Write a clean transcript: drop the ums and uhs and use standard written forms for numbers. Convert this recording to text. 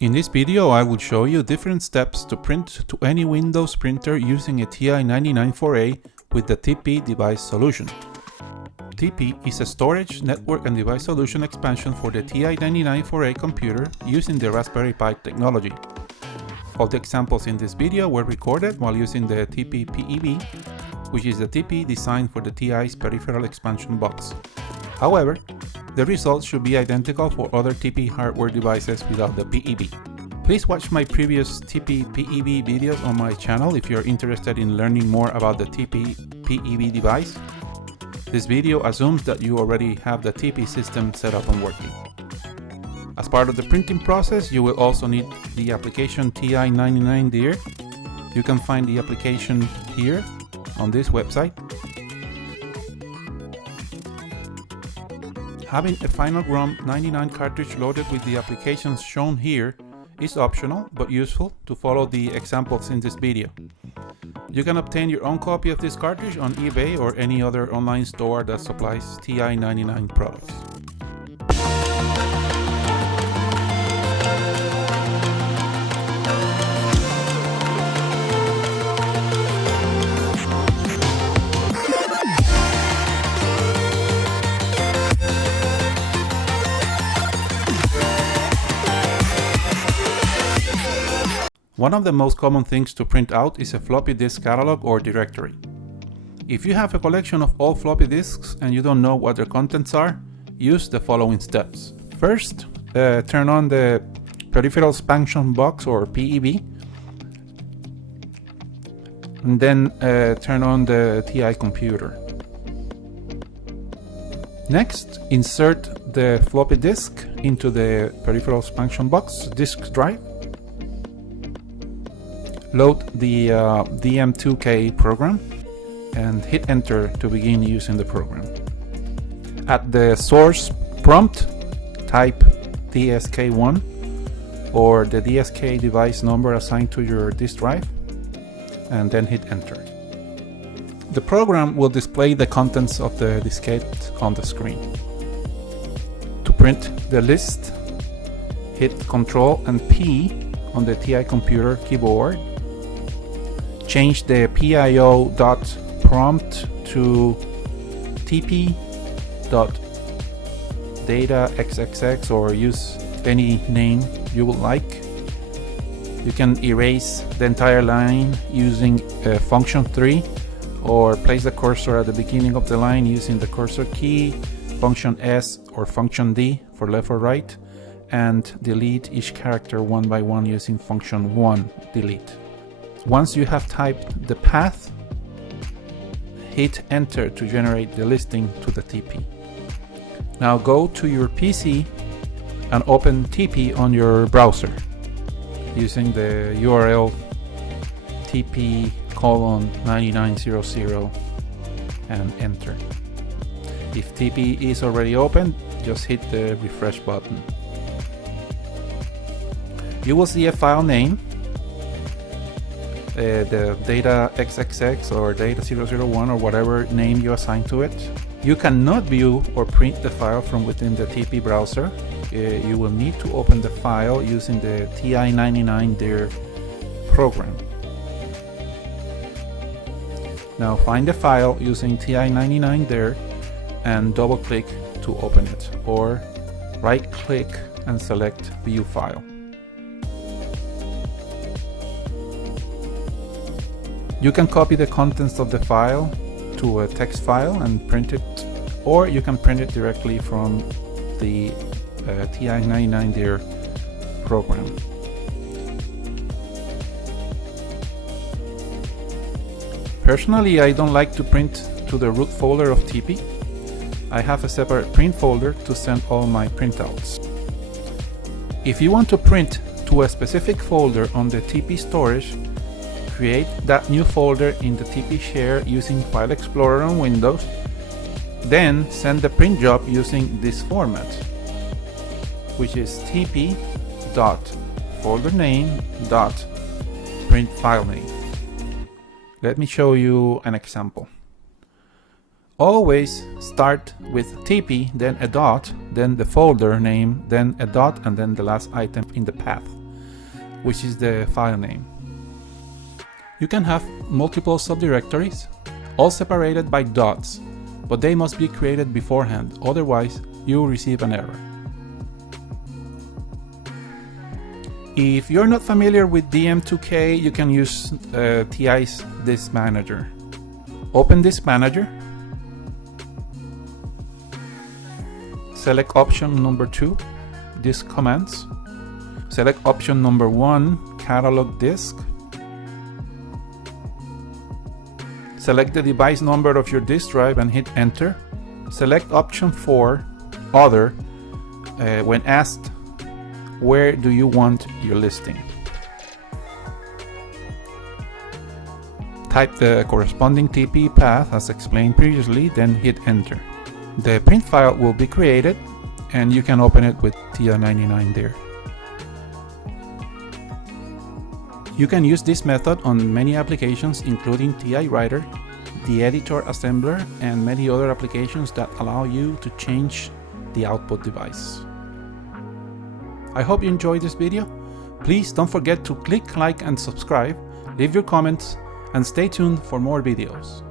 In this video, I will show you different steps to print to any Windows printer using a TI-99 4A with the TIPI device solution. TIPI is a storage, network, and device solution expansion for the TI-99 4A computer using the Raspberry Pi technology. All the examples in this video were recorded while using the tipi-peb, which is the TIPI designed for the TI's peripheral expansion box. However, the results should be identical for other TIPI hardware devices without the PEB. Please watch my previous tipi-peb videos on my channel if you're interested in learning more about the tipi-peb device. This video assumes that you already have the TIPI system set up and working. As part of the printing process, you will also need the application TI-99 there. You can find the application here on this website. Having a final ROM 99 cartridge loaded with the applications shown here is optional but useful to follow the examples in this video. You can obtain your own copy of this cartridge on eBay or any other online store that supplies TI-99 products. One of the most common things to print out is a floppy disk catalog or directory. If you have a collection of all floppy disks and you don't know what their contents are, use the following steps. First, turn on the peripheral expansion box or PEB, and then turn on the TI computer. Next, insert the floppy disk into the peripheral expansion box disk drive. Load the DM2K program and hit enter to begin using the program. At the source prompt, type DSK1 or the DSK device number assigned to your disk drive and then hit enter. The program will display the contents of the diskette on the screen. To print the list, hit Ctrl and P on the TI computer keyboard. Change the PIO.prompt to tipi.dataxxx or use any name you would like. You can erase the entire line using function 3 or place the cursor at the beginning of the line using the cursor key, function S or function D for left or right, and delete each character one by one using function 1 delete. Once you have typed the path, hit enter to generate the listing to the TIPI. Now go to your PC and open TIPI on your browser using the URL tipi:9900 and enter. If TIPI is already open, just hit the refresh button. You will see a file name, the data XXX or data 001 or whatever name you assign to it. You cannot view or print the file from within the TIPI browser. You will need to open the file using the TI-99 dir program. Now find the file using TI-99 dir and double click to open it, or right click and select view file. You can copy the contents of the file to a text file and print it, or you can print it directly from the TI-99 dir program. Personally, I don't like to print to the root folder of TIPI. I have a separate print folder to send all my printouts. If you want to print to a specific folder on the TIPI storage, create that new folder in the TIPI share using File Explorer on Windows, then send the print job using this format, which is tipi.folderName.printFileName. Let me show you an example. Always start with TIPI, then a dot, then the folder name, then a dot, and then the last item in the path. which is the file name. You can have multiple subdirectories, all separated by dots, but they must be created beforehand, otherwise you will receive an error. If you're not familiar with DM2K, you can use TI's Disk Manager. Open Disk Manager, select option number 2, Disk Commands, select option number 1, Catalog Disk, select the device number of your disk drive and hit enter. Select option 4, Other, when asked where do you want your listing. Type the corresponding TP path as explained previously, then hit enter. The print file will be created and you can open it with TI-99 there. You can use this method on many applications including TI Writer, the Editor Assembler, and many other applications that allow you to change the output device. I hope you enjoyed this video. Please don't forget to click like and subscribe, leave your comments, and stay tuned for more videos.